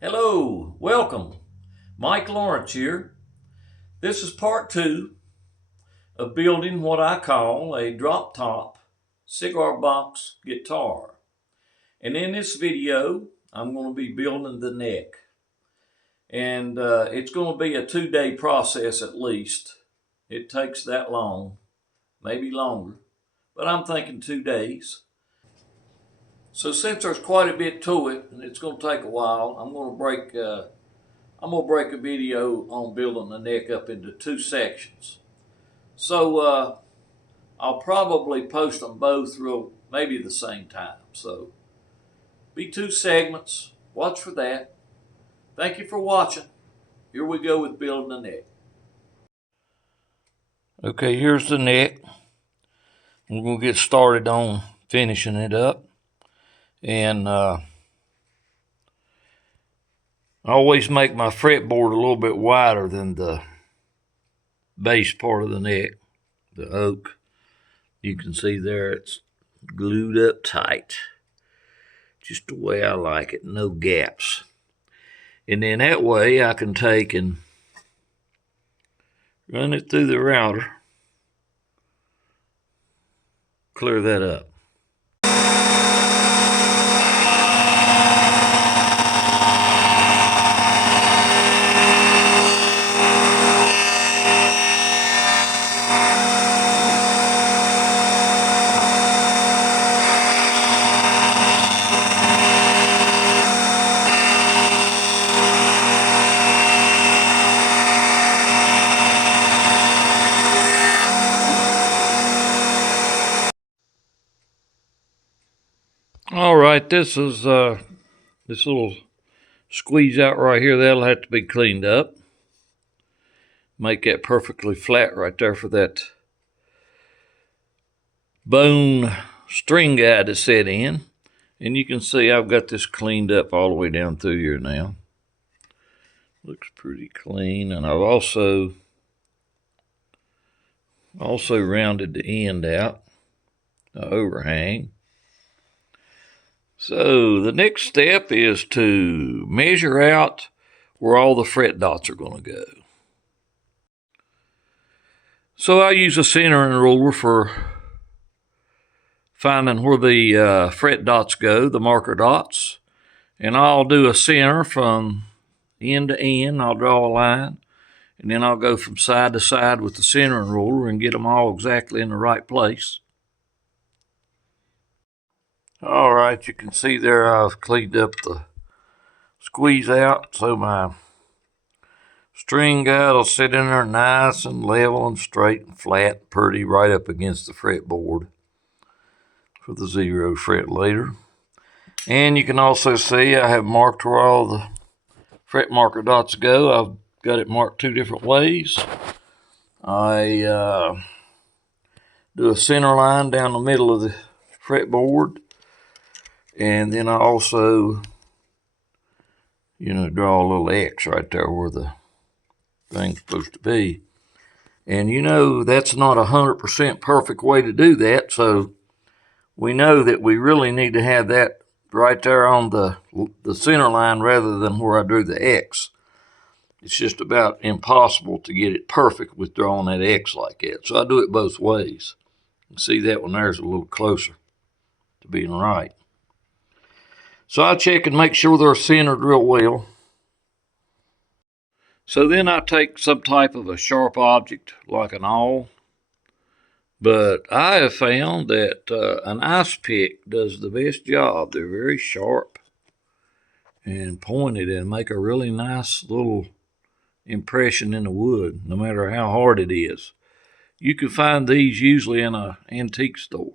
Hello, welcome. Mike Lawrence here. This is part two of building what I call a drop top cigar box guitar. And in this video, I'm going to be building the neck. And it's going to be a 2-day process at least. It takes that long, maybe longer, but I'm thinking 2 days. So since there's quite a bit to it, and it's going to take a while, I'm going to break a video on building the neck up into 2 sections. So I'll probably post them both maybe the same time. So be 2 segments. Watch for that. Thank you for watching. Here we go with building the neck. Okay, here's the neck. We're going to get started on finishing it up. And I always make my fretboard a little bit wider than the base part of the neck, the oak. You can see there it's glued up tight. Just the way I like it, no gaps. And then that way I can take and run it through the router, clear that up. All right, this is this little squeeze out right here. That'll have to be cleaned up. Make that perfectly flat right there for that bone string guide to set in. And you can see I've got this cleaned up all the way down through here now. Looks pretty clean. And I've also rounded the end out, the overhang. So the next step is to measure out where all the fret dots are going to go. So I use a centering ruler for finding where the fret dots go, the marker dots. And I'll do a center from end to end. I'll draw a line. And then I'll go from side to side with the centering ruler and get them all exactly in the right place. All right, you can see there I've cleaned up the squeeze out, so my string guide will sit in there nice and level and straight and flat and pretty right up against the fretboard for the 0 fret later. And you can also see I have marked where all the fret marker dots go. I've got it marked 2 different ways. I do a center line down the middle of the fretboard, and then I also, draw a little X right there where the thing's supposed to be. And that's not 100% perfect way to do that, so we know that we really need to have that right there on the center line rather than where I drew the X. It's just about impossible to get it perfect with drawing that X like that. So I do it both ways. You can see that one there's a little closer to being right. So I check and make sure they're centered real well. So then I take some type of a sharp object like an awl. But I have found that an ice pick does the best job. They're very sharp and pointed and make a really nice little impression in the wood, no matter how hard it is. You can find these usually in an antique store.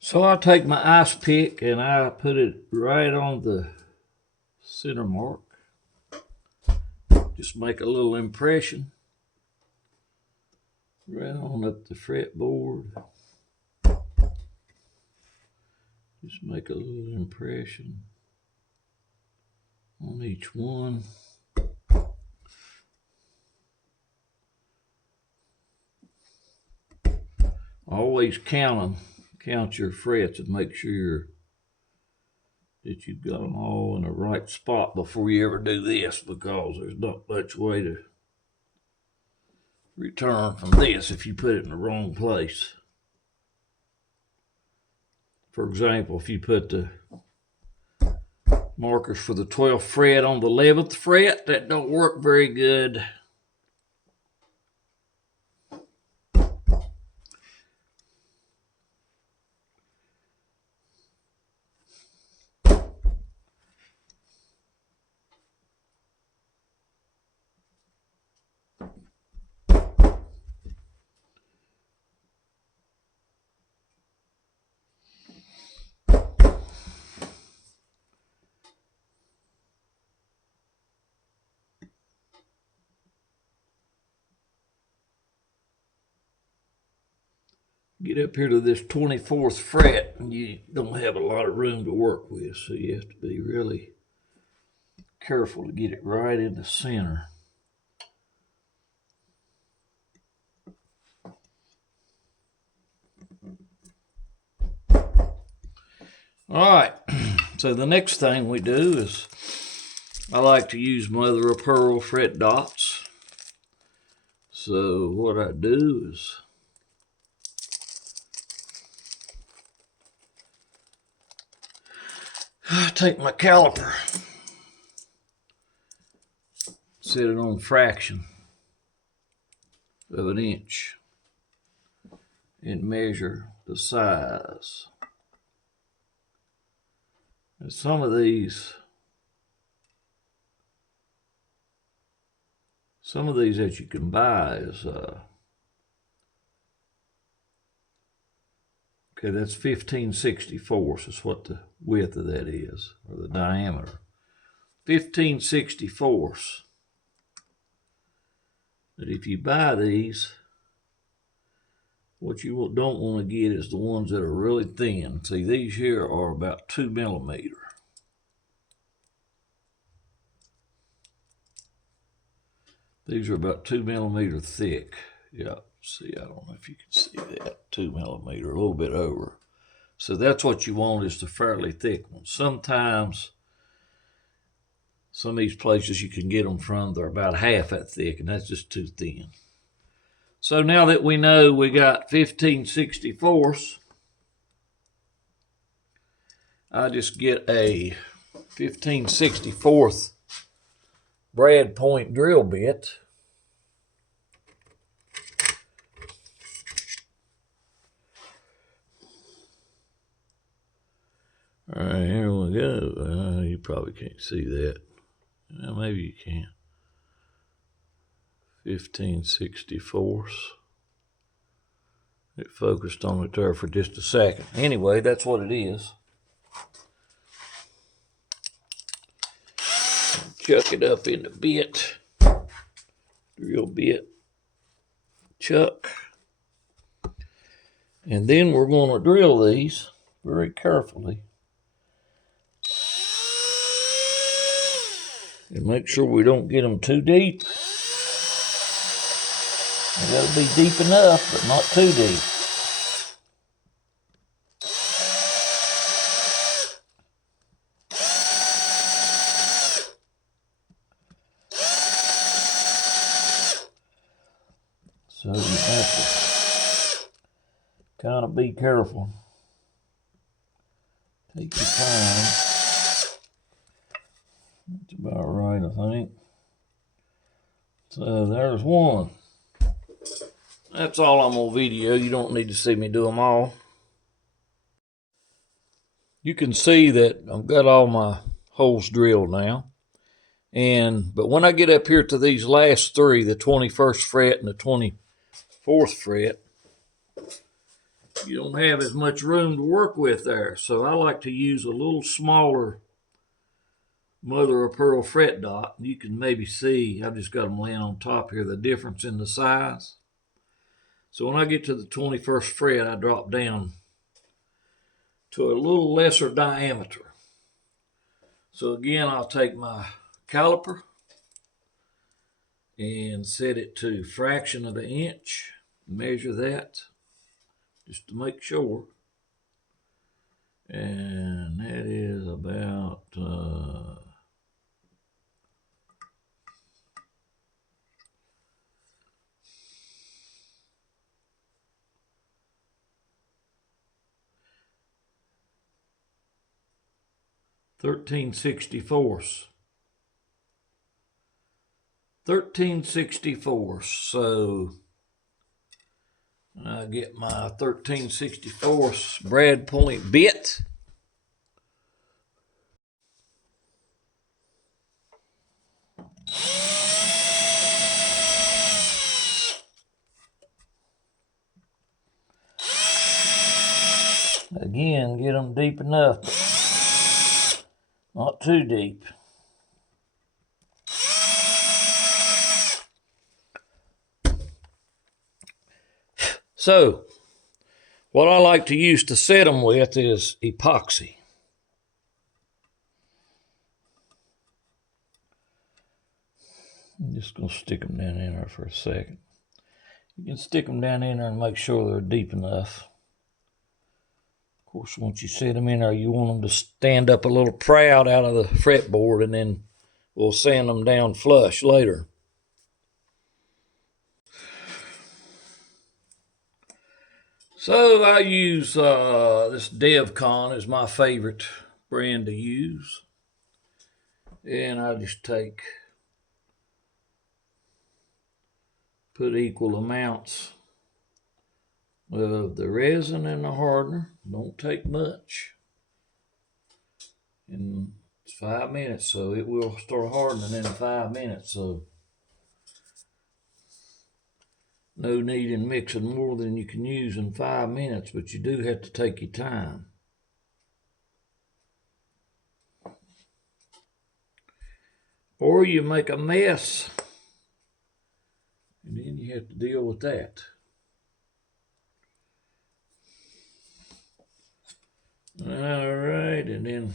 So I take my ice pick and I put it right on the center mark. Just make a little impression right on up the fretboard. Just make a little impression on each one. Always count your frets and make sure you're that you've got them all in the right spot before you ever do this, because there's not much way to return from this if you put it in the wrong place. For example, if you put the markers for the 12th fret on the 11th fret, that don't work very good. Get up here to this 24th fret, and you don't have a lot of room to work with, so you have to be really careful to get it right in the center. All right, so the next thing we do is I like to use mother of pearl fret dots. So what I do is I take my caliper, set it on fraction of an inch, and measure the size. And some of these that you can buy is okay, that's 15/64 is what the width of that is, or the diameter. 15/64. But if you buy these, what you don't want to get is the ones that are really thin. See, these here are about 2 millimeters. These are about 2 millimeters thick. Yeah, see, I don't know if you can see that. 2 millimeters, a little bit over. So that's what you want, is the fairly thick ones. Sometimes, some of these places you can get them from, they're about half that thick, and that's just too thin. So now that we know we got 15/64, I just get a 15/64 brad point drill bit. All right, here we go. You probably can't see that. Maybe you can. 15/64. It focused on it there for just a second. Anyway, that's what it is. Chuck it up in the bit. Drill bit. Chuck. And then we're going to drill these very carefully. And make sure we don't get them too deep. They gotta be deep enough, but not too deep. So you have to kind of be careful. Take your time. That's about right, I think. So there's one. That's all I'm on video. You don't need to see me do them all. You can see that I've got all my holes drilled now. But when I get up here to these last three, the 21st fret and the 24th fret, you don't have as much room to work with there. So I like to use a little smaller mother of pearl fret dot. You can maybe see, I've just got them laying on top here, the difference in the size. So when I get to the 21st fret, I drop down to a little lesser diameter. So again, I'll take my caliper and set it to fraction of an inch, measure that just to make sure. And that is about 13/64. 13/64. So I get my 13/64 brad point bit. Again, get them deep enough, but not too deep. So, what I like to use to set them with is epoxy. I'm just going to stick them down in there for a second. You can stick them down in there and make sure they're deep enough. Of course, once you set them in there, you want them to stand up a little proud out of the fretboard, and then we'll sand them down flush later. So I use this DevCon is my favorite brand to use. And I just put equal amounts of the resin and the hardener. Don't take much. And it's 5 minutes, so it will start hardening in 5 minutes. So no need in mixing more than you can use in 5 minutes, but you do have to take your time. Or you make a mess, and then you have to deal with that. All right, and then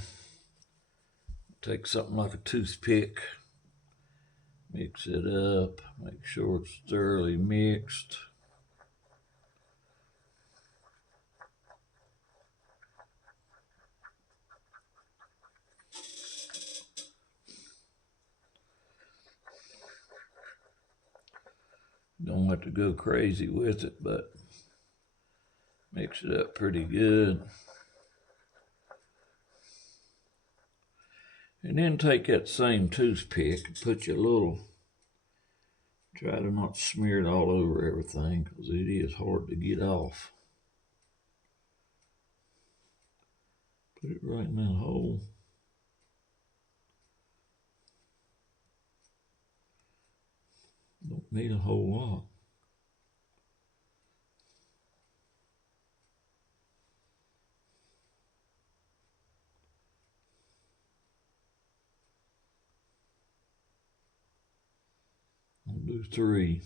take something like a toothpick, mix it up, make sure it's thoroughly mixed. Don't have to go crazy with it, but mix it up pretty good. And then take that same toothpick and put your little, try to not smear it all over everything because it is hard to get off. Put it right in that hole. Don't need a whole lot. I'll do 3.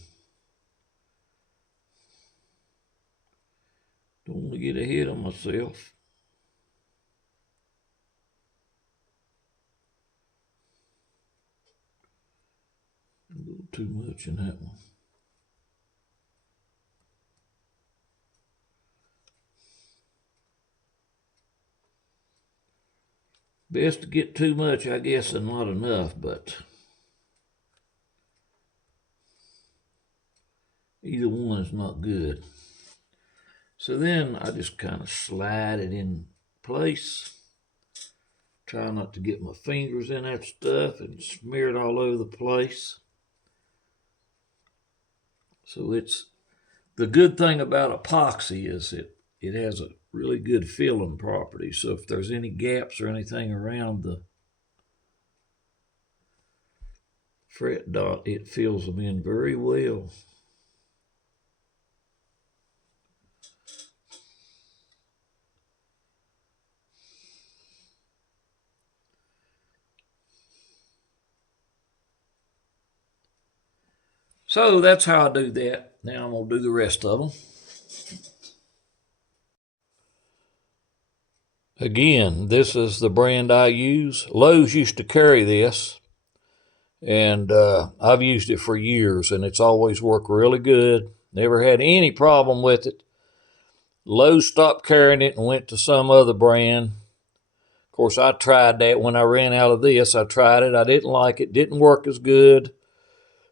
Don't want to get ahead of myself. A little too much in that one. Best to get too much, I guess, than not enough, but either one is not good. So then I just kind of slide it in place. Try not to get my fingers in that stuff and smear it all over the place. So it's, the good thing about epoxy is it has a really good filling property. So if there's any gaps or anything around the fret dot, it fills them in very well. So that's how I do that. Now I'm going to do the rest of them. Again, this is the brand I use. Lowe's used to carry this, and I've used it for years, and it's always worked really good. Never had any problem with it. Lowe's stopped carrying it and went to some other brand. Of course, I tried that when I ran out of this. I tried it. I didn't like it. Didn't work as good.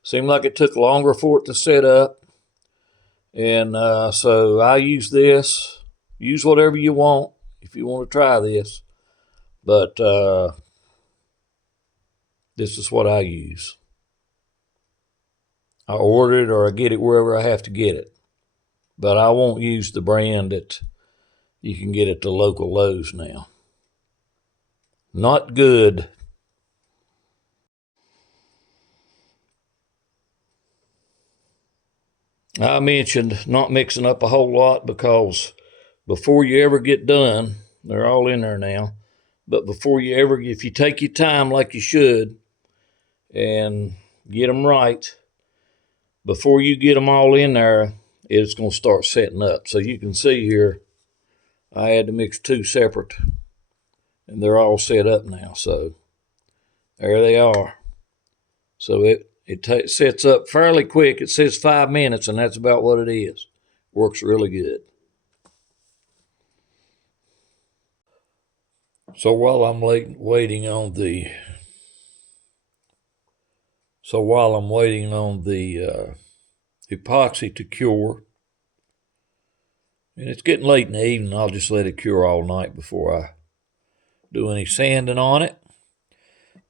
Seemed like it took longer for it to set up. And so I use this. Use whatever you want if you want to try this. But this is what I use. I order it or I get it wherever I have to get it. But I won't use the brand that you can get at the local Lowe's now. Not good. I mentioned not mixing up a whole lot because before you ever get done, they're all in there now, but if you take your time like you should and get them right, before you get them all in there, it's going to start setting up. So you can see here, I had to mix two separate, and they're all set up now. So there they are. So it sets up fairly quick. It says 5 minutes, and that's about what it is. Works really good. So while I'm waiting on the epoxy to cure, and it's getting late in the evening, I'll just let it cure all night before I do any sanding on it.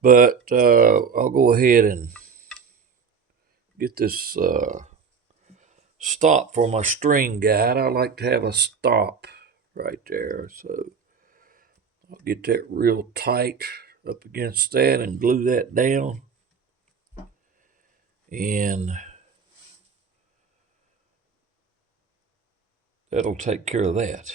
But I'll go ahead and get this stop for my string guide. I like to have a stop right there, so I'll get that real tight up against that and glue that down. And that'll take care of that.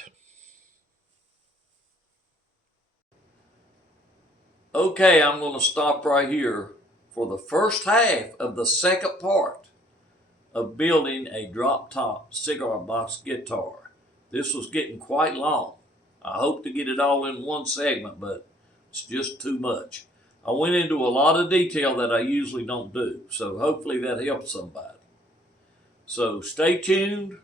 Okay, I'm going to stop right here for the first half of the second part of building a drop top cigar box guitar. This was getting quite long. I hope to get it all in one segment, but it's just too much. I went into a lot of detail that I usually don't do, so hopefully that helps somebody. So stay tuned.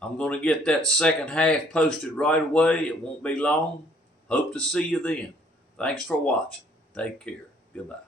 I'm going to get that second half posted right away. It won't be long. Hope to see you then. Thanks for watching. Take care. Goodbye.